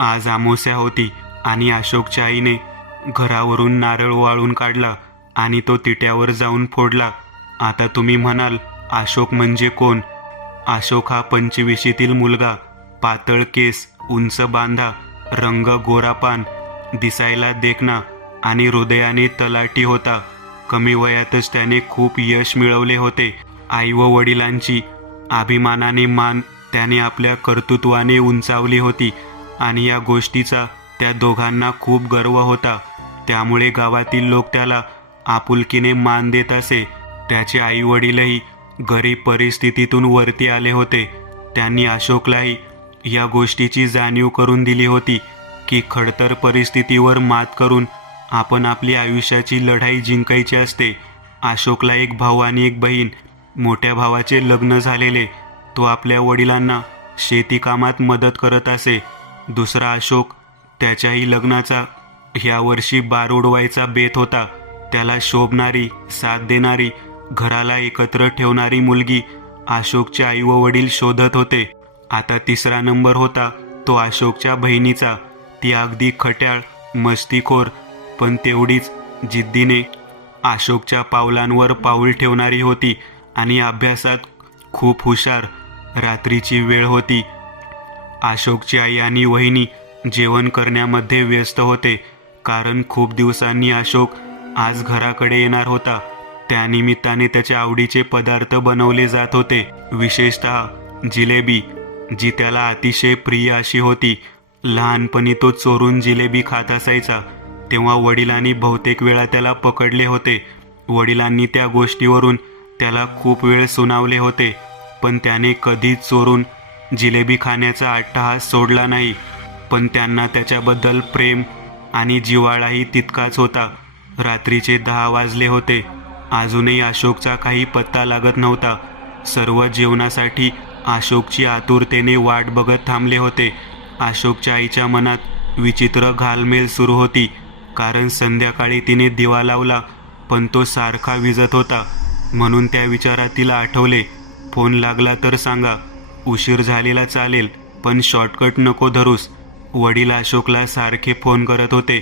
आज अमावस्या होती आणि अशोकच्या आईने घरावरून नारळ वाळून काढला आणि तो तिट्यावर जाऊन फोडला. आता तुम्ही म्हणाल, अशोक म्हणजे कोण? अशोक हा पंचविशीतील मुलगा, पातळ केस, उंच बांधा, रंग गोरापान, दिसायला देखणा आणि हृदयाने तलाठी होता. कमी वयातच त्याने खूप यश मिळवले होते. आई व वडिलांची अभिमानाने मान त्याने आपल्या कर्तृत्वाने उंचावली होती आणि या गोष्टीचा त्या दोघांना खूप गर्व होता. त्यामुळे गावातील लोक त्याला आपुलकीने मान देत असे. त्याचे आई वडीलही गरीब परिस्थितीतून वरती आले होते. त्यांनी अशोकलाही या गोष्टीची जाणीव करून दिली होती की खडतर परिस्थितीवर मात करून आपण आपली आयुष्याची लढाई जिंकायची असते. अशोकला एक भाऊ आणि एक बहीण. मोठ्या भावाचे लग्न झालेले. तो आपल्या वडिलांना शेती कामात मदत करत असे. दुसरा अशोक, त्याच्याही लग्नाचा ह्या वर्षी बार उडवायचा बेत होता. त्याला शोभणारी, साथ देणारी, घराला एकत्र ठेवणारी मुलगी अशोकचे आई व वडील शोधत होते. आता तिसरा नंबर होता तो अशोकच्या बहिणीचा. ती अगदी खट्याळ, मस्तीखोर, पण तेवढीच जिद्दीने अशोकच्या पावलांवर पाऊल ठेवणारी होती आणि अभ्यासात खूप हुशार. रात्रीची वेळ होती. अशोकची आई आणि वहिनी जेवण करण्यामध्ये व्यस्त होते, कारण खूप दिवसांनी अशोक आज घराकडे येणार होता. त्यानिमित्ताने त्याच्या आवडीचे पदार्थ बनवले जात होते. विशेषतः जिलेबी, जी त्याला अतिशय प्रिय अशी होती. लहानपणी तो चोरून जिलेबी खात असायचा, तेव्हा वडिलांनी बहुतेक वेळा त्याला पकडले होते. वडिलांनी त्या गोष्टीवरून त्याला खूप वेळ सुनावले होते, पण त्याने कधीच चोरून जिलेबी खाण्याचा अट्टहास सोडला नाही. पण त्यांना त्याच्याबद्दल प्रेम आणि जिव्हाळाही तितकाच होता. रात्रीचे 10 वाजले होते. अजूनही अशोकचा काही पत्ता लागत नव्हता. सर्व जेवणासाठी अशोकची आतुरतेने वाट बघत थांबले होते. अशोकच्या आईच्या मनात विचित्र घालमेल सुरू होती, कारण संध्याकाळी तिने दिवा लावला, पण तो सारखा विझत होता. म्हणून त्या विचारात तिला आठवले, फोन लागला तर सांगा. उशीर झालेला चालेल, पण शॉर्टकट नको धरूस. वडील अशोकला सारखे फोन करत होते.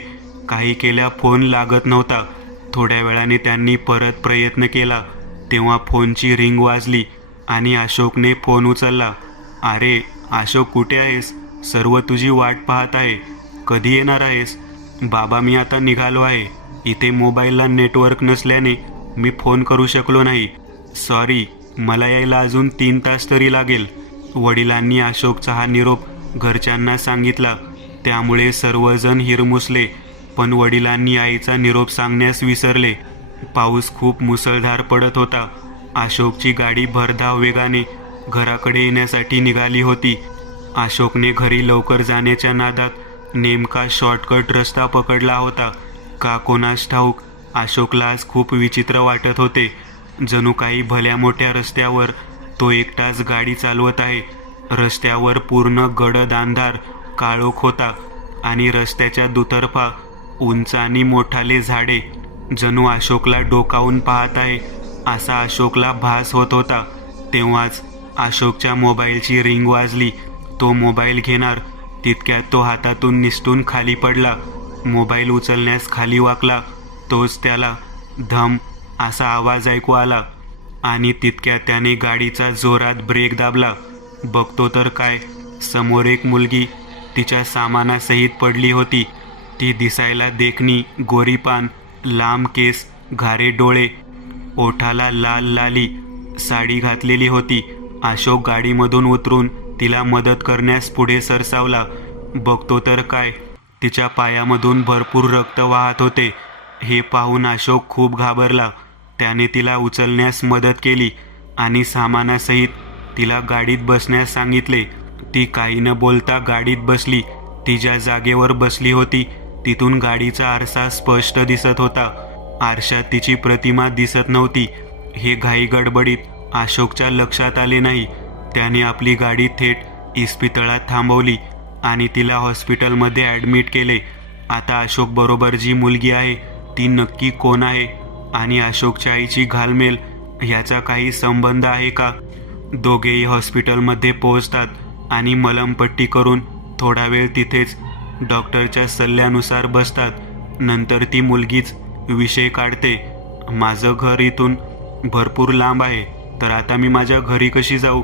काही केल्या फोन लागत नव्हता. थोड्या वेळाने त्यांनी परत प्रयत्न केला, तेव्हा फोनची रिंग वाजली आणि अशोकने फोन उचलला. अरे अशोक, कुठे आहेस? सर्व तुझी वाट पाहत आहे. कधी येणार आहेस? बाबा, मी आता निघालो आहे. इथे मोबाईलला नेटवर्क नसल्याने मी फोन करू शकलो नाही. सॉरी, मला यायला अजून 3 तास तरी लागेल. वडिलांनी अशोकचा हा निरोप घरच्यांना सांगितला, त्यामुळे सर्वजण हिरमुसले. पण वडिलांनी आईचा निरोप सांगण्यास विसरले. पाऊस खूप मुसळधार पडत होता. अशोकची गाडी भरधाव वेगाने घराकडे येण्यासाठी निघाली होती. अशोकने घरी लवकर जाण्याच्या नादात नेमका शॉर्टकट रस्ता पकडला होता. का कोणास ठाऊक, अशोकला आज खूप विचित्र वाटत होते. जणू काही भल्या मोठ्या रस्त्यावर तो एकटाच गाडी चालवत आहे. रस्त्यावर पूर्ण गडद अंधार, काळोख होता आणि रस्त्याच्या दुतर्फा उंच आणि मोठाले झाडे जणू अशोकला डोकावून पाहत आहे, असा अशोकला भास होत होता. तेव्हाच अशोकच्या मोबाईलची रिंग वाजली. तो मोबाईल घेणार तितक्यात तो हातातून निसटून खाली पडला. मोबाईल उचलण्यास खाली वाकला, तोच त्याला धम असा आवाज ऐकू आला आणि तितक्यात त्याने गाडीचा जोरात ब्रेक दाबला. बघतो तर काय, समोर एक मुलगी तिच्या सामानासहित पडली होती. ती दिसायला देखणी, गोरीपान, लांब केस, घारे डोळे, ओठाला लाल लाली साडी घातलेली होती. अशोक गाडीमधून उतरून तिला मदत करण्यास पुढे सरसावला. बघतो तर काय, तिच्या पायामधून भरपूर रक्त वाहत होते. हे पाहून अशोक खूप घाबरला. त्याने तिला उचलण्यास मदत केली आणि सामानासहित तिला गाडीत बसण्यास सांगितले. ती काही न बोलता गाडीत बसली. ती ज्या जागेवर बसली होती तिथून गाडीचा आरसा स्पष्ट दिसत होता. आरशात तिची प्रतिमा दिसत नव्हती. हे घाई गडबडीत अशोकच्या लक्षात आले नाही. त्याने आपली गाडी थेट इस्पितळात थांबवली आणि तिला हॉस्पिटलमध्ये ॲडमिट केले. आता अशोक बरोबर जी मुलगी आहे ती नक्की कोण आहे आणि अशोकच्या आईची घालमेल ह्याचा काही संबंध आहे का? दोघेही हॉस्पिटलमध्ये पोहोचतात आणि मलमपट्टी करून थोडा वेळ तिथेच डॉक्टरच्या सल्ल्यानुसार बसतात. नंतर ती मुलगीच विषय काढते, माझं घर इथून भरपूर लांब आहे, तर आता मी माझ्या घरी कशी जाऊ?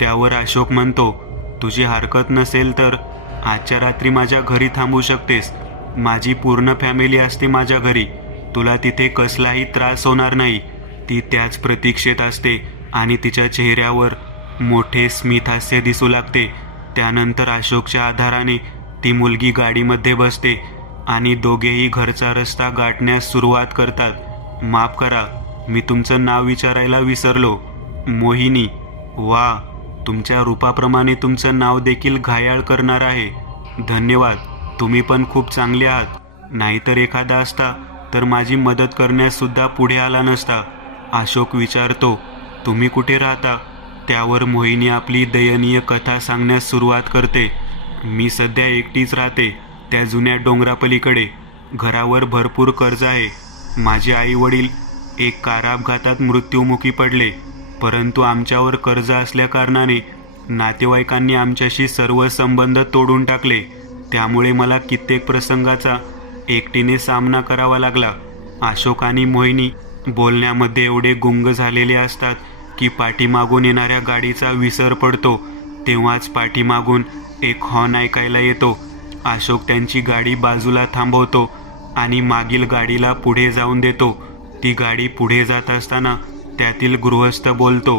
त्यावर अशोक म्हणतो, तुझी हरकत नसेल तर आजच्या रात्री माझ्या घरी थांबू शकतेस. माझी पूर्ण फॅमिली असते माझ्या घरी, तुला तिथे कसलाही त्रास होणार नाही. ती त्याच प्रतीक्षेत असते आणि तिच्या चेहऱ्यावर मोठे स्मित हास्य दिसू लागते. त्यानंतर अशोकच्या आधाराने ती मुलगी गाडीमध्ये बसते आणि दोघेही घरचा रस्ता गाठण्यास सुरुवात करतात. माफ करा, मी तुमचं नाव विचारायला विसरलो. मोहिनी. वा, तुमच्या रूपाप्रमाणे तुमचं नाव देखील घायाळ करणार आहे. धन्यवाद, तुम्ही पण खूप चांगले आहात. नाहीतर एखादा असता तर माझी मदत करण्यास सुद्धा पुढे आला नसता. अशोक विचारतो, तुम्ही कुठे राहता? त्यावर मोहिनी आपली दयनीय कथा सांगण्यास सुरुवात करते. मी सध्या एकटीच राहते, त्या जुन्या डोंगरापलीकडे. घरावर भरपूर कर्ज आहे. माझे आई वडील एक कार अपघातात मृत्युमुखी पडले, परंतु आमच्यावर कर्ज असल्याकारणाने नातेवाईकांनी आमच्याशी सर्व संबंध तोडून टाकले. त्यामुळे मला कित्येक प्रसंगाचा एकटीने सामना करावा लागला. अशोक आणि मोहिनी बोलण्यामध्ये एवढे गुंग झालेले असतात की पाठीमागून येणाऱ्या गाडीचा विसर पडतो. तेव्हाच पाठीमागून एक हॉर्न ऐकायला येतो. अशोक त्यांची गाडी बाजूला थांबवतो आणि मागील गाडीला पुढे जाऊन देतो. ती गाडी पुढे जात असताना त्यातील गृहस्थ बोलतो,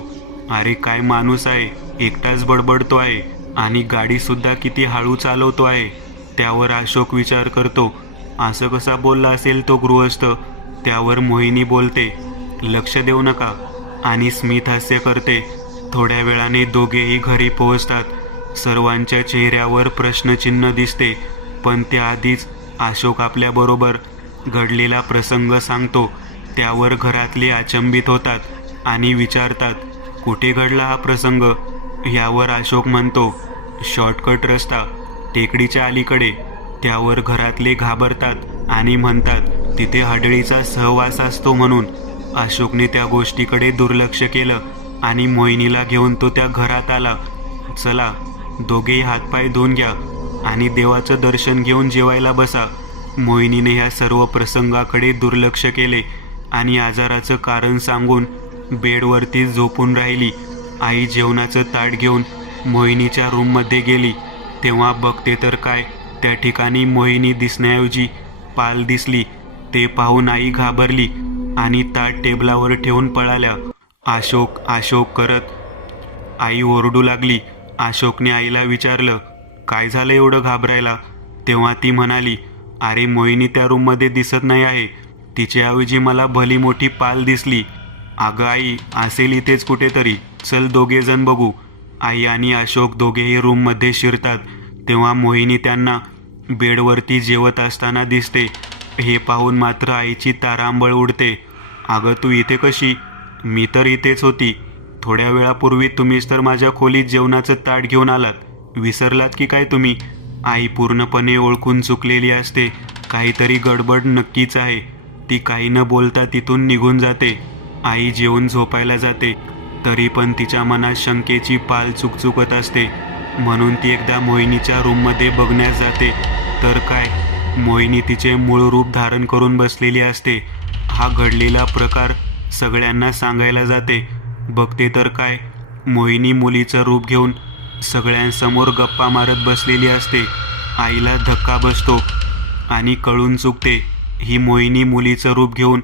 अरे काय माणूस आहे, एकटाच बडबडतो आहे आणि गाडीसुद्धा किती हळू चालवतो आहे. त्यावर अशोक विचार करतो, असं कसा बोलला असेल तो गृहस्थ? त्यावर मोहिनी बोलते, लक्ष देऊ नका, आणि स्मित हास्य करते. थोड्या वेळाने दोघेही घरी पोहोचतात. सर्वांच्या चेहऱ्यावर प्रश्नचिन्ह दिसते, पण त्याआधीच अशोक आपल्याबरोबर घडलेला प्रसंग सांगतो. त्यावर घरातले अचंबित होतात आणि विचारतात, कुठे घडला हा प्रसंग? यावर अशोक म्हणतो, शॉर्टकट रस्ता, टेकडीच्या अलीकडे. त्यावर घरातले घाबरतात आणि म्हणतात, तिथे हडळीचा सहवास असतो म्हणून. अशोकने त्या गोष्टीकडे दुर्लक्ष केलं आणि मोहिनीला घेऊन तो त्या घरात आला. चला, दोघेही हातपाय धुवून घ्या आणि देवाचं दर्शन घेऊन जेवायला बसा. मोहिनीने ह्या सर्व प्रसंगाकडे दुर्लक्ष केले आणि आजाराचं कारण सांगून बेडवरती झोपून राहिली. आई जेवणाचं ताट घेऊन मोहिनीच्या रूममध्ये गेली. तेव्हा बघते तर काय, त्या ठिकाणी मोहिनी दिसण्याऐवजी पाल दिसली. ते पाहून आई घाबरली आणि ताट टेबलावर ठेवून पळाल्या. अशोक अशोक करत आई ओरडू लागली. अशोकने आईला विचारलं, काय झालं एवढं घाबरायला? तेव्हा ती म्हणाली, अरे मोहिनी त्या रूममध्ये दिसत नाही आहे, तिच्याऐवजी मला भली मोठी पाल दिसली. अगं आई, असेल इथेच कुठेतरी, चल दोघे जण बघू. आई आणि अशोक दोघेही रूममध्ये शिरतात. तेव्हा मोहिनी त्यांना बेडवरती जेवत असताना दिसते. हे पाहून मात्र आईची तारांबळ उडते. अगं तू इथे कशी? मी तर इथेच होती. थोड्या वेळापूर्वी तुम्हीच तर माझ्या खोलीत जेवणाचं ताट घेऊन आलात. विसरलात की काय तुम्ही? आई पूर्णपणे ओळखून चुकलेली असते. काहीतरी गडबड नक्कीच आहे. ती काही न बोलता तिथून निघून जाते. आई जेवून झोपायला जाते, तरी पण तिच्या मनात शंकेची पाल चुकचुकत असते. म्हणून ती एकदा मोहिनीच्या रूममध्ये बघण्यास जाते, तर काय, मोहिनी तिचे मूळ रूप धारण करून बसलेली असते. हा घडलेला प्रकार सगळ्यांना सांगायला जाते. बघते तर काय, मोहिनी मुलीचं रूप घेऊन सगळ्यांसमोर गप्पा मारत बसलेली असते. आईला धक्का बसतो आणि कळून चुकते, ही मोहिनी मुलीचं रूप घेऊन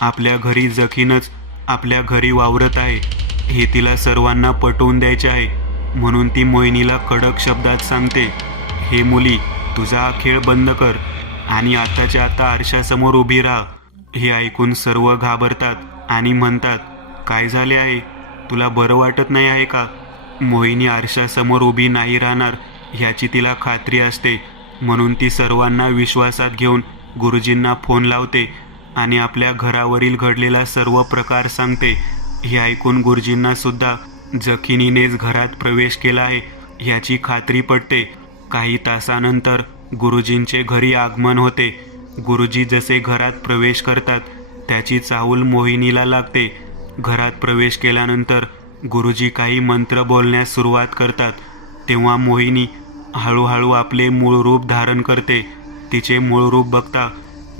आपल्या घरी जखीनच आपल्या घरी वावरत आहे. हे तिला सर्वांना पटवून द्यायचे आहे. म्हणून ती मोहिनीला कडक शब्दात सांगते, हे मुली, तुझा हा खेळ बंद कर आणि आताच्या आता आरशासमोर उभी राहा. हे ऐकून सर्व घाबरतात आणि म्हणतात, काय झाले आहे? तुला बरं वाटत नाही आहे का? मोहिनी आरशासमोर उभी नाही राहणार ह्याची तिला खात्री असते. म्हणून ती सर्वांना विश्वासात घेऊन गुरुजींना फोन लावते आणि आपल्या घरावरील घडलेला सर्व प्रकार सांगते. हे ऐकून गुरुजींना सुद्धा जखिनीनेच घरात प्रवेश केला आहे ह्याची खात्री पटते. काही तासानंतर गुरुजींचे घरी आगमन होते. गुरुजी जसे घरात प्रवेश करतात त्याची चाहूल मोहिनीला लागते. घरात प्रवेश केल्यानंतर गुरुजी काही मंत्र बोलण्यास सुरुवात करतात. तेव्हा मोहिनी हळूहळू आपले मूळ रूप धारण करते. तिचे मूळ रूप बघता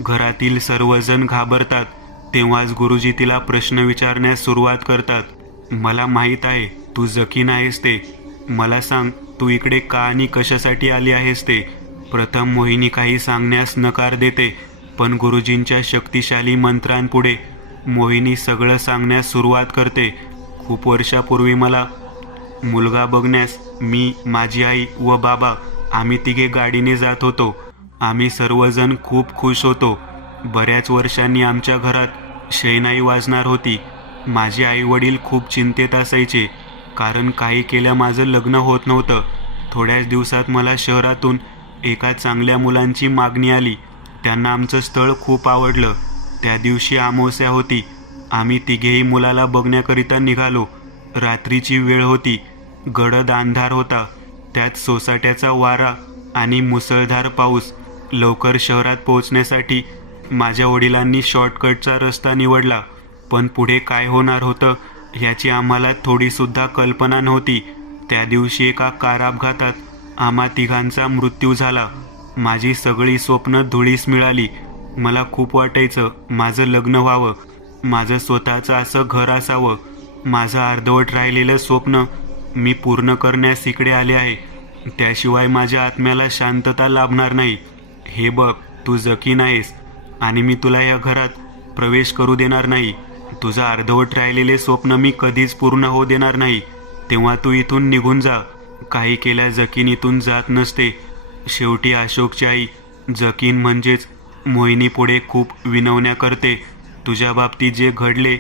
घरातील सर्वजण घाबरतात. तेव्हाच गुरुजी तिला प्रश्न विचारण्यास सुरुवात करतात. मला माहीत आहे तू जकीन आहेस ते. मला सांग, तू इकडे का आणि कशासाठी आली आहेस ते. प्रथम मोहिनी काही सांगण्यास नकार देते, पण गुरुजींच्या शक्तिशाली मंत्रांपुढे मोहिनी सगळं सांगण्यास सुरुवात करते. खूप वर्षापूर्वी मला मुलगा बघण्यास मी, माझी आई व बाबा आम्ही तिघे गाडीने जात होतो. आम्ही सर्वजण खूप खुश होतो. बऱ्याच वर्षांनी आमच्या घरात शैनाई वाजणार होती. माझे आई वडील खूप चिंतेत असायचे, कारण काही केल्या माझं लग्न होत नव्हतं. थोड्याच दिवसात मला शहरातून एका चांगल्या मुलांची मागणी आली. त्यांना आमचं स्थळ खूप आवडलं. त्या दिवशी अमावस्या होती. आम्ही तिघेही मुलाला बघण्याकरिता निघालो. रात्रीची वेळ होती. गडद अंधार होता. त्यात सोसाट्याचा वारा आणि मुसळधार पाऊस. लवकर शहरात पोहोचण्यासाठी माझ्या वडिलांनी शॉर्टकटचा रस्ता निवडला, पण पुढे काय होणार होतं याची आम्हाला थोडीसुद्धा कल्पना नव्हती. त्या दिवशी एका कार अपघातात आम्हा तिघांचा मृत्यू झाला. माझी सगळी स्वप्न धुळीस मिळाली. मला खूप वाटायचं माझं लग्न व्हावं, माझं स्वतःचं असं घर असावं. माझं अर्धवट राहिलेलं स्वप्न मी पूर्ण करण्यास इकडे आले आहे. त्याशिवाय माझ्या आत्म्याला शांतता लाभणार नाही. हे बघ, तू जकीन आहेस आणि मी तुला या घरात प्रवेश करू देणार नाही. तुझं अर्धवट राहिलेले स्वप्न मी कधीच पूर्ण होऊ देणार नाही. तेव्हा तू इथून निघून जा. काही केल्या जकीन इथून जात नसते. शेवटी अशोकची आई जकीन म्हणजेच मोहिनी पुढे खूप विनवण्या करते. तुझ्या बाबतीत जे घडले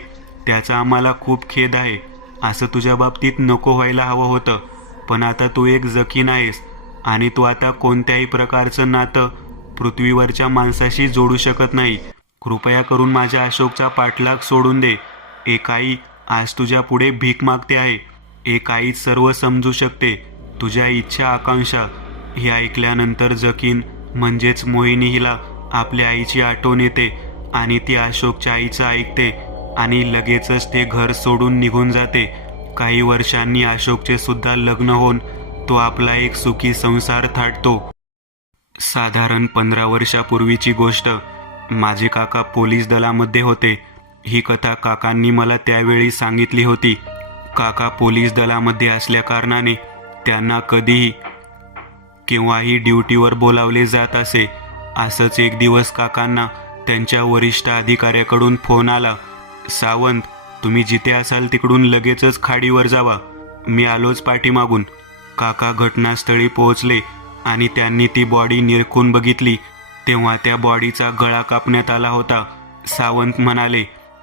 त्याचा आम्हाला खूप खेद आहे. असं तुझ्या बाबतीत नको व्हायला हवं होतं, पण आता तू एक जकीन आहेस आणि तू आता कोणत्याही प्रकारचं नातं पृथ्वीवरच्या माणसाशी जोडू शकत नाही. कृपया करून माझ्या अशोकचा पाठलाग सोडून दे. एक आई आज तुझ्या पुढे भीक मागते आहे. एक आईच सर्व समजू शकते, तुझ्या इच्छा आकांक्षा. हे ऐकल्यानंतर जकीन म्हणजेच मोहिनी हिला आपल्या आईची आठवण येते आणि ती अशोकच्या आईचं ऐकते आणि लगेचच ते घर सोडून निघून जाते. काही वर्षांनी अशोकचे सुद्धा लग्न होऊन तो आपला एक सुखी संसार थाटतो. साधारण 15 वर्षापूर्वीची गोष्ट. माझे काका पोलीस दलामध्ये होते. ही कथा काकांनी मला त्यावेळी सांगितली होती. काका पोलीस दलामध्ये असल्याकारणाने त्यांना कधीही केव्हाही ड्युटीवर बोलावले जात असे. असंच एक दिवस काकांना त्यांच्या वरिष्ठ अधिकाऱ्याकडून फोन आला. सावंत, तुम्ही जिथे असाल तिकडून लगेचच खाडीवर जावा. मी आलोच पाठीमागून. काका घटनास्थळी पोहोचले आणि त्यांनी ती बॉडी निरखून बघितली. तेव्हा त्या बॉडीचा गळा कापण्यात आला होता. सावंत म्हणाले,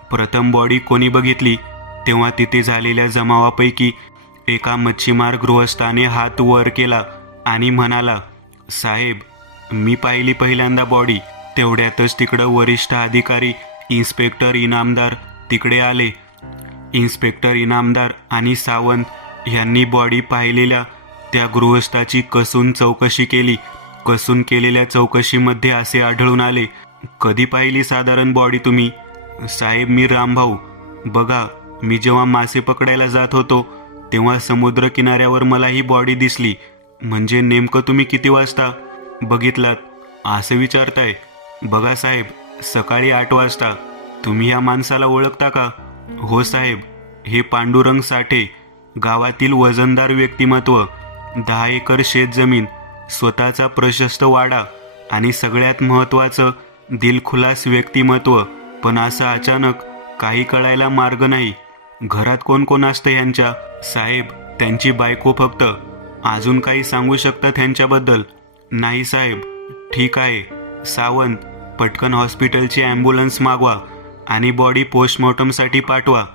प्रथम बॉडी कोणी बघितली तेव्हा तिथे झालेल्या जमावापैकी एका मच्छीमार गृहस्थाने हात वर केला आणि म्हणाला, साहेब, मी पाहिली पहिल्यांदा बॉडी. तेवढ्यातच तिकडं वरिष्ठ अधिकारी इन्स्पेक्टर इनामदार तिकडे आले. इन्स्पेक्टर इनामदार आणि सावंत यांनी बॉडी पाहिलेल्या त्या गृहस्थाची कसून चौकशी केली. कसून केलेल्या चौकशीमध्ये असे आढळून आले. कधी पाहिली साधारण बॉडी तुम्ही? साहेब, मी रामभाऊ. बघा, मी जेव्हा मासे पकडायला जात होतो तेव्हा समुद्र किनाऱ्यावर मला ही बॉडी दिसली. म्हणजे नेमकं तुम्ही किती वाजता बघितलात असं विचारताय? बघा साहेब, सकाळी 8 वाजता. तुम्ही या माणसाला ओळखता का? हो साहेब, हे पांडुरंग साठे, गावातील वजनदार व्यक्तिमत्व. 10 एकर शेतजमीन, स्वतःचा प्रशस्त वाडा आणि सगळ्यात महत्त्वाचं दिलखुलास व्यक्तिमत्व. पण असं अचानक काही कळायला मार्ग नाही. घरात कोण कोण असतं ह्यांच्या? साहेब, त्यांची बायको फक्त. अजून काही सांगू शकता त्यांच्याबद्दल? नाही साहेब. ठीक आहे सावंत, पटकन हॉस्पिटलची ॲम्ब्युलन्स मागवा आणि बॉडी पोस्टमॉर्टमसाठी पाठवा.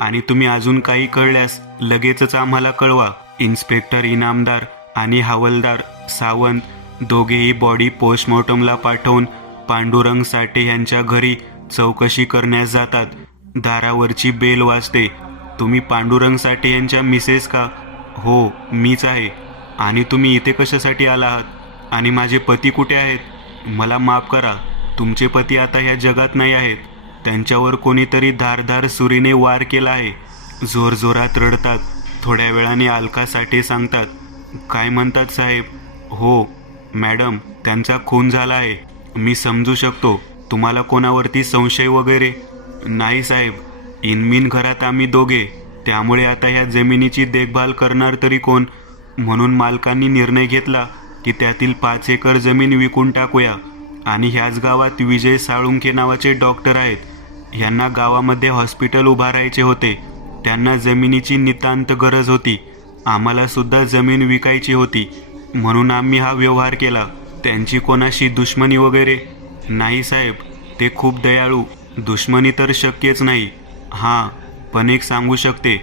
आणि तुम्ही अजून काही कळल्यास लगेचच आम्हाला कळवा. इन्स्पेक्टर इनामदार आणि हवालदार सावंत दोघेही बॉडी पोस्टमॉर्टमला पाठवून पांडुरंग साठे यांच्या घरी चौकशी करण्यास जातात. दारावरची बेल वाजते. तुम्ही पांडुरंग साठे यांच्या मिसेस का? हो, मीच आहे. आणि तुम्ही इथे कशासाठी आला आहात? आणि माझे पती कुठे आहेत? मला माफ करा, तुमचे पती आता ह्या जगात नाही आहेत. त्यांच्यावर कोणीतरी धारदार सुरीने वार केला आहे. जोरजोरात रडतात. थोड्या वेळाने अलका साठे सांगतात, काय म्हणतात साहेब? हो मॅडम, त्यांचा खून झाला आहे. मी समजू शकतो. तुम्हाला कोणावरती संशय वगैरे? नाही साहेब, इनमिन घरात आम्ही दोघे, त्यामुळे आता ह्या जमिनीची देखभाल करणार तरी कोण, म्हणून मालकांनी निर्णय घेतला की त्यातील 5 एकर जमीन विकून टाकूया. आणि ह्याच गावात विजय साळुंखे नावाचे डॉक्टर आहेत. ह्यांना गावामध्ये हॉस्पिटल उभारायचे होते. त्यांना जमिनीची नितांत गरज होती. आम्हाला सुद्धा जमीन विकायची होती, म्हणून आम्ही हा व्यवहार केला. त्यांची कोणाशी दुश्मनी वगैरे? नाही साहेब, ते खूप दयाळू. दुश्मनी तर शक्यच नाही. हां, पण एक सांगू शकते,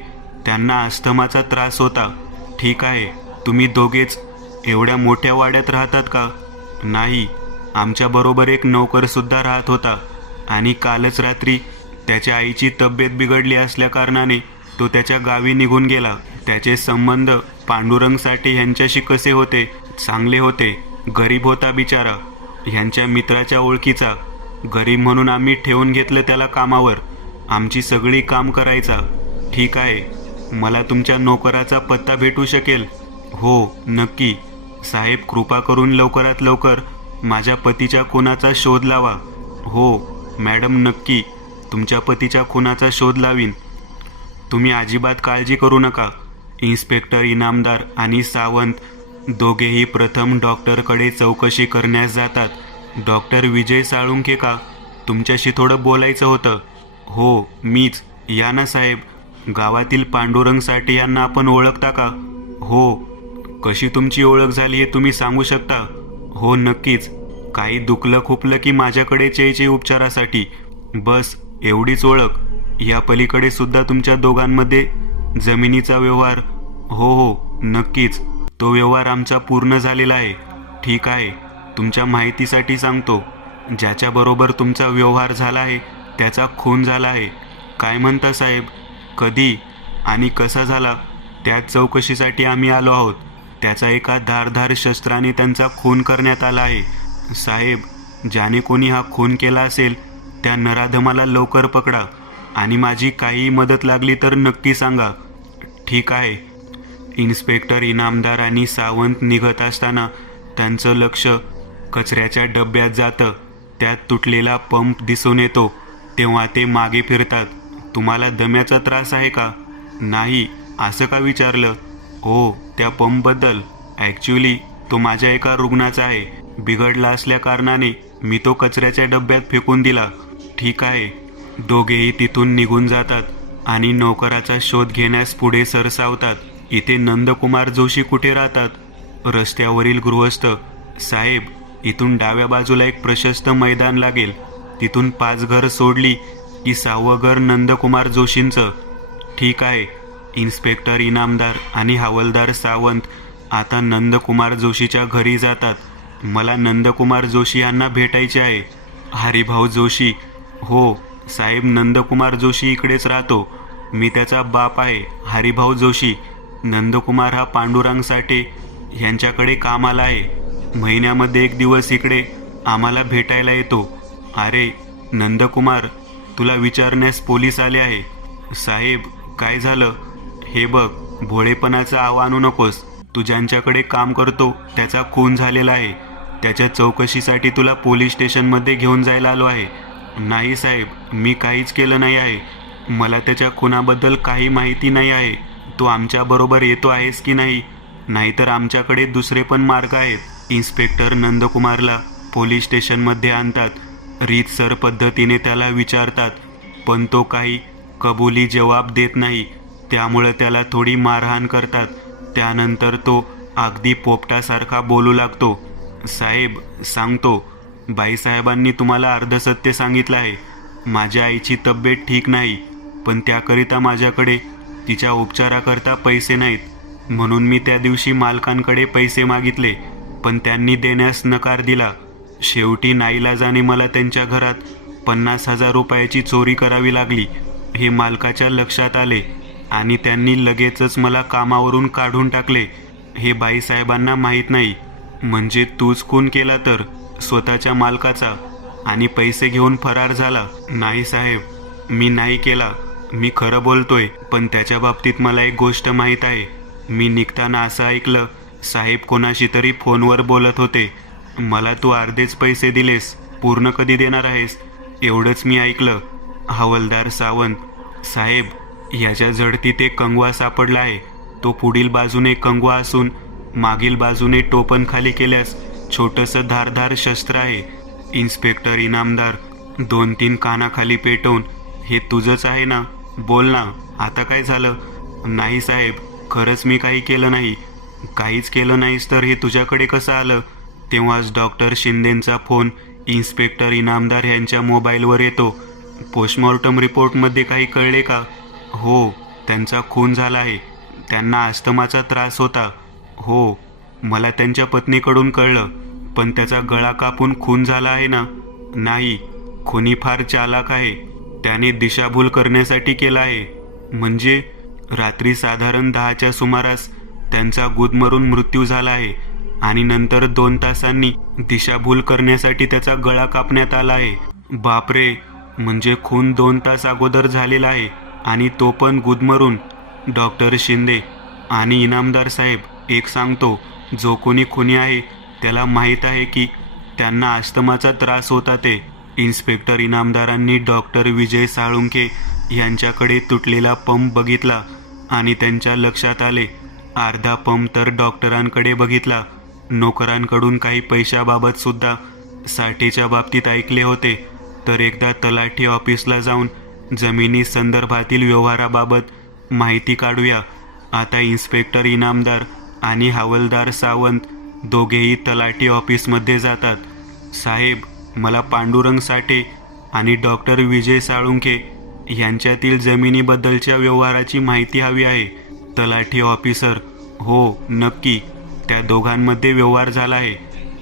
त्यांना अस्थमाचा त्रास होता. ठीक आहे, तुम्ही दोघेच एवढ्या मोठ्या वाड्यात राहतात का? नाही, आमच्याबरोबर एक नोकरसुद्धा राहत होता. आणि कालच रात्री त्याच्या आईची तब्येत बिघडली असल्याकारणाने तो त्याच्या गावी निघून गेला. त्याचे संबंध पांडुरंग साठे यांच्याशी कसे होते? चांगले होते. गरीब होता बिचारा, ह्यांच्या मित्राच्या ओळखीचा. गरीब म्हणून आम्ही ठेवून घेतलं त्याला कामावर. आमची सगळी काम करायचा. ठीक आहे, मला तुमच्या नोकराचा पत्ता भेटू शकेल? हो नक्की. साहेब, कृपा करून लवकरात लवकर माझ्या पतीच्या खुनाचा शोध लावा. हो मॅडम, नक्की तुमच्या पतीच्या खुनाचा शोध लावीन. तुम्ही अजिबात काळजी करू नका. इन्स्पेक्टर इनामदार आणि सावंत दोघेही प्रथम डॉक्टरकडे चौकशी करण्यास जातात. डॉक्टर विजय साळुंखे का? तुमच्याशी थोडं बोलायचं होतं. हो मीच. या ना साहेब. गावातील पांडुरंग साठे यांना आपण ओळखता का? हो. कशी तुमची ओळख झाली हे तुम्ही सांगू शकता? हो नक्कीच. काही दुखलं खुपलं की माझ्याकडेच यायचे उपचारासाठी. बस एवढीच ओळख? या पलीकडे सुद्धा तुमच्या दोघांमध्ये जमिनीचा व्यवहार? हो हो नक्कीच. तो व्यवहार आमचा पूर्ण झालेला आहे. ठीक आहे, तुमच्या माहितीसाठी सांगतो, ज्याच्याबरोबर तुमचा व्यवहार झाला आहे त्याचा खून झाला आहे. काय म्हणता साहेब? कधी आणि कसा झाला? त्याच चौकशीसाठी आम्ही आलो आहोत. त्याचा एका धारधार शस्त्राने त्यांचा खून करण्यात आला आहे. साहेब, ज्याने कोणी हा खून केला असेल त्या नराधमाला लवकर पकडा आणि माझी काहीही मदत लागली तर नक्की सांगा. ठीक आहे. इन्स्पेक्टर इनामदार आणि सावंत निघत असताना त्यांचं लक्ष कचऱ्याच्या डब्यात जातं. त्यात तुटलेला पंप दिसून येतो. तेव्हा ते मागे फिरतात. तुम्हाला दम्याचा त्रास आहे का? नाही. असं का विचारलं? हो, त्या पंपबद्दल. ॲक्च्युली तो माझ्या एका रुग्णाचा आहे. बिघडला असल्याकारणाने मी तो कचऱ्याच्या डब्यात फेकून दिला. ठीक आहे. दोघेही तिथून निघून जातात आणि नोकराचा शोध घेण्यास पुढे सरसावतात. इथे नंदकुमार जोशी कुठे राहतात? रस्त्यावरील गृहस्थ. साहेब, इथून डाव्या बाजूला एक प्रशस्त मैदान लागेल. तिथून 5 घर सोडली की 6वं घर नंदकुमार जोशींचं. ठीक आहे. इन्स्पेक्टर इनामदार आणि हवालदार सावंत आता नंदकुमार जोशीच्या घरी जातात. मला नंदकुमार जोशी यांना भेटायचे आहे. हरिभाऊ जोशी? हो साहेब, नंदकुमार जोशी इकडेच राहतो. मी त्याचा बाप आहे, हरिभाऊ जोशी. नंदकुमार हा पांडुरंग साठे यांच्याकडे कामाला आहे. महिन्यामध्ये 1 दिवस इकडे आम्हाला भेटायला येतो. अरे नंदकुमार, तुला विचारण्यास पोलीस आले आहे. साहेब, काय झालं? हे बघ, भोळेपणाचं आव आणू नकोस. तू ज्यांच्याकडे काम करतो त्याचा खून झालेला आहे. त्याच्या चौकशीसाठी तुला पोलीस स्टेशनमध्ये घेऊन जायला आलो आहे. नाही साहेब, मी काहीच केलं नाही आहे. मला त्याच्या खुनाबद्दल काही माहिती नाही आहे. तू आमच्याबरोबर येतो आहेस की नाही? नाहीतर आमच्याकडे दुसरे पण मार्ग आहेत. इन्स्पेक्टर नंदकुमारला पोलीस स्टेशनमध्ये आणतात. रीतसर पद्धतीने त्याला विचारतात, पण तो काही कबुली जवाब देत नाही. त्यामुळे त्याला थोडी मारहाण करतात. त्यानंतर तो अगदी पोपटासारखा बोलू लागतो. साहेब, सांगतो, बाईसाहेबांनी तुम्हाला अर्धसत्य सांगितलं आहे. माझ्या आईची तब्येत ठीक नाही, पण त्याकरिता माझ्याकडे तिच्या उपचाराकरता पैसे नाहीत. म्हणून मी त्या दिवशी मालकांकडे पैसे मागितले, पण त्यांनी देण्यास नकार दिला. शेवटी नाईलाजाने मला त्यांच्या घरात 50,000 रुपयाची चोरी करावी लागली. हे मालकाच्या लक्षात आले आणि त्यांनी लगेचच मला कामावरून काढून टाकले. हे बाईसाहेबांना माहीत नाही. म्हणजे तूच खून केला तर स्वतःच्या मालकाचा आणि पैसे घेऊन फरार झाला? नाही साहेब, मी नाही केला. मी खरं बोलतोय. पण त्याच्या बाबतीत मला एक गोष्ट माहीत आहे. मी निघताना असं ऐकलं साहेब कोणाशी तरी फोनवर बोलत होते. मला तू अर्धेच पैसे दिलेस, पूर्ण कधी देणार आहेस, एवढंच मी ऐकलं. हवालदार सावंत: साहेब, याच्या जडतीत एक कंगवा सापडला आहे. तो पुढील बाजूने कंगवा असून मागील बाजूने टोपण खाली केल्यास छोटंसं धारधार शस्त्र आहे. इन्स्पेक्टर इनामदार 2-3 कानाखाली पेटवून: हे तुझंच आहे ना, बोल ना, आता काय झालं? नाही साहेब, खरंच मी काही केलं नाही. काहीच केलं नाहीस तर हे तुझ्याकडे कसं आलं? तेव्हाच डॉक्टर शिंदेंचा फोन इन्स्पेक्टर इनामदार यांच्या मोबाईलवर येतो. पोस्टमॉर्टम रिपोर्टमध्ये काही कळले का? हो, त्यांचा खून झाला आहे. त्यांना अस्थमाचा त्रास होता. हो, मला त्यांच्या पत्नीकडून कळलं. पण त्याचा गळा कापून खून झाला आहे ना? नाही, खुनी फार चालाक आहे. त्याने दिशाभूल करण्यासाठी केला आहे. म्हणजे रात्री साधारण 10च्या सुमारास त्यांचा गुदमरून मृत्यू झाला आहे आणि नंतर 2 तासांनी दिशाभूल करण्यासाठी त्याचा गळा कापण्यात आला आहे. बापरे, म्हणजे खून 2 तास अगोदर झालेला आहे आणि तो पण गुदमरून. डॉक्टर शिंदे आणि इनामदार साहेब, एक सांगतो, जो कोणी खुनी आहे त्याला माहीत आहे की त्यांना अस्थमाचा त्रास होता ते. इन्स्पेक्टर इनामदारांनी डॉक्टर विजय साळुंखे यांच्याकडे तुटलेला पंप बघितला आणि त्यांच्या लक्षात आले. अर्धा पंप तर डॉक्टरांकडे बघितला. नोकरांकडून काही पैशाबाबत सुद्धा साठेच्या बाबतीत ऐकले होते. तर एकदा तलाठी ऑफिसला जाऊन जमिनी संदर्भातील व्यवहाराबाबत माहिती काढूया. आता इन्स्पेक्टर इनामदार आणि हवालदार सावंत दोघेही तलाठी ऑफिसमध्ये जातात. साहेब, मला पांडुरंग साठे आणि डॉक्टर विजय साळुंखे यांच्यातील जमिनीबद्दलच्या व्यवहाराची माहिती हवी आहे. तलाठी ऑफिसर: हो, नक्की. त्या दोघांमध्ये व्यवहार झाला आहे,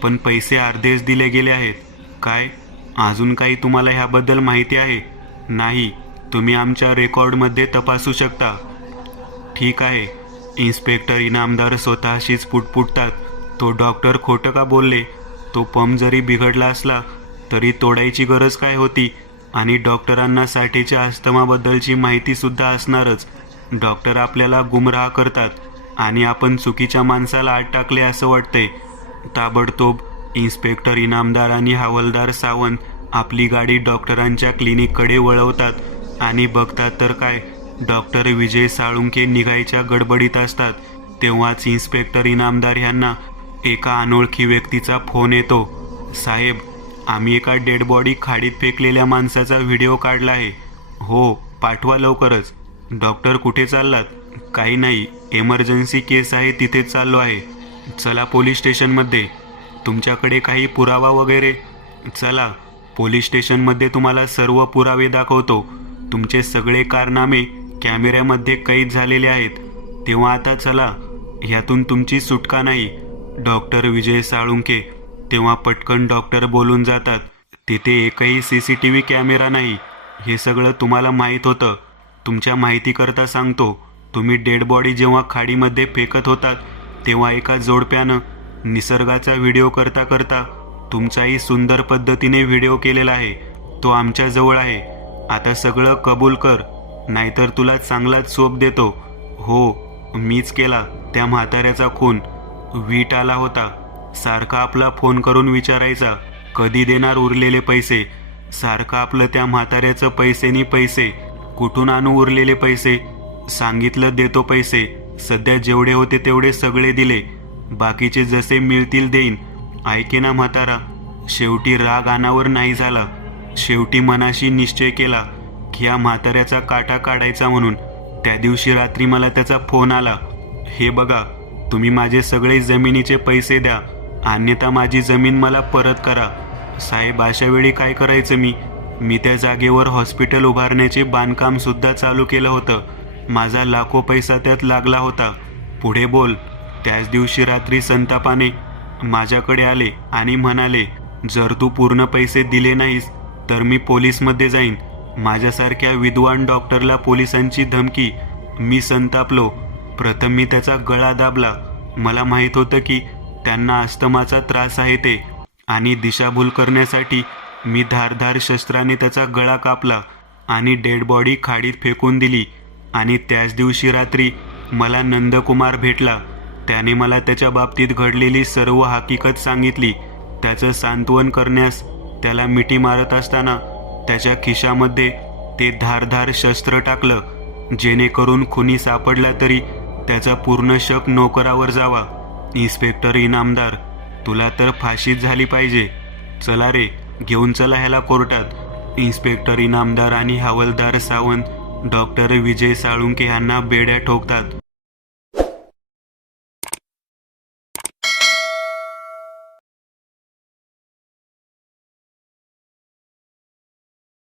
पण पैसे अर्धेच दिले गेले आहेत. काय, अजून काही तुम्हाला ह्याबद्दल माहिती आहे? नाही, तुम्ही आमच्या रेकॉर्डमध्ये तपासू शकता. ठीक आहे. इन्स्पेक्टर इनामदार स्वतःशीच पुटपुटतात. तो डॉक्टर खोटं का बोलले? तो पंप जरी बिघडला असला तरी तोडायची गरज काय होती? आणि डॉक्टरांना साठेच्या अस्थमाबद्दलची माहितीसुद्धा असणारच. डॉक्टर आपल्याला गुमराह करतात आणि आपण चुकीच्या माणसाला आत टाकले असं वाटतंय. ताबडतोब इन्स्पेक्टर इनामदार आणि हवालदार सावंत आपली गाडी डॉक्टरांच्या क्लिनिककडे वळवतात आणि बघतात तर काय, डॉक्टर विजय साळुंखे निघायच्या गडबडीत असतात. तेव्हाच इन्स्पेक्टर इनामदार यांना एका अनोळखी व्यक्तीचा फोन येतो. साहेब, आम्ही एका डेड बॉडी खाडीत फेकलेल्या माणसाचा व्हिडिओ काढला आहे. हो, पाठवा लवकरच. डॉक्टर, कुठे चाललात? काही नाही, इमर्जन्सी केस आहे, तिथेच चाललो आहे. चला पोलीस स्टेशनमध्ये. तुमच्याकडे काही पुरावा वगैरे? चला, पोलीस स्टेशनमध्ये तुम्हाला सर्व पुरावे दाखवतो. तुमचे सगळे कारनामे कॅमेऱ्यामध्ये कैद झालेले आहेत. तेव्हा आता चला, ह्यातून तुमची सुटका नाही. डॉक्टर विजय साळुंखे तेव्हा पटकन डॉक्टर बोलून जातात. तिथे एकही CCTV कॅमेरा नाही. हे सगळं तुम्हाला माहीत होतं. तुमच्या माहितीकरता सांगतो, तुम्ही डेड बॉडी जेव्हा खाडीमध्ये फेकत होतात तेव्हा एका जोडप्यानं निसर्गाचा व्हिडिओ करता करता तुमचाही सुंदर पद्धतीने व्हिडिओ केलेला आहे. तो आमच्याजवळ आहे. आता सगळं कबूल कर, नाहीतर तुला चांगलाच चोप देतो. हो, मीच केला त्या म्हाताऱ्याचा खून. वीट आला होता. सारखा आपला फोन करून विचारायचा, कधी देणार उरलेले पैसे. सारखं आपलं त्या म्हाताऱ्याचं पैसेनी पैसे, कुठून आणू उरलेले पैसे. सांगितलं देतो पैसे. सध्या जेवढे होते तेवढे सगळे दिले. बाकीचे जसे मिळतील देईन. ऐके ना म्हातारा. शेवटी राग अनावर नाही झाला. शेवटी मनाशी निश्चय केला की या म्हाताऱ्याचा काटा काढायचा म्हणून. त्या दिवशी रात्री मला त्याचा फोन आला. हे बघा, तुम्ही माझे सगळे जमिनीचे पैसे द्या, अन्यथा माझी जमीन मला परत करा. साहेब, अशा वेळी काय करायचं? मी त्या जागेवर हॉस्पिटल उभारण्याचे बांधकाम सुद्धा चालू केलं होतं. माझा लाखो पैसा त्यात लागला होता. पुढे बोल. त्याच दिवशी रात्री संतापाने माझ्याकडे आले आणि म्हणाले, जर तू पूर्ण पैसे दिले नाहीस तर मी पोलीसमध्ये जाईन. माझ्यासारख्या विद्वान डॉक्टरला पोलिसांची धमकी. मी संतापलो. प्रथम मी त्याचा गळा दाबला. मला माहीत होतं की त्यांना अस्थमाचा त्रास आहे ते, आणि दिशाभूल करण्यासाठी मी धारधार शस्त्राने त्याचा गळा कापला आणि डेड बॉडी खाडीत फेकून दिली. आणि त्याच दिवशी रात्री मला नंदकुमार भेटला. त्याने मला त्याच्या बाबतीत घडलेली सर्व हकीकत सांगितली. त्याचं सांत्वन करण्यास त्याला मिठी मारत असताना त्याच्या खिशामध्ये ते धारधार शस्त्र टाकलं, जेणेकरून खुनी सापडला तरी त्याचा पूर्ण शक नोकरावर जावा. इन्स्पेक्टर इनामदार, तुला तर फाशीच झाली पाहिजे. चला रे, घेऊन चला ह्याला कोर्टात. इन्स्पेक्टर इनामदार आणि हवालदार सावंत डॉक्टर विजय साळुंके यांना बेड्या ठोकतात.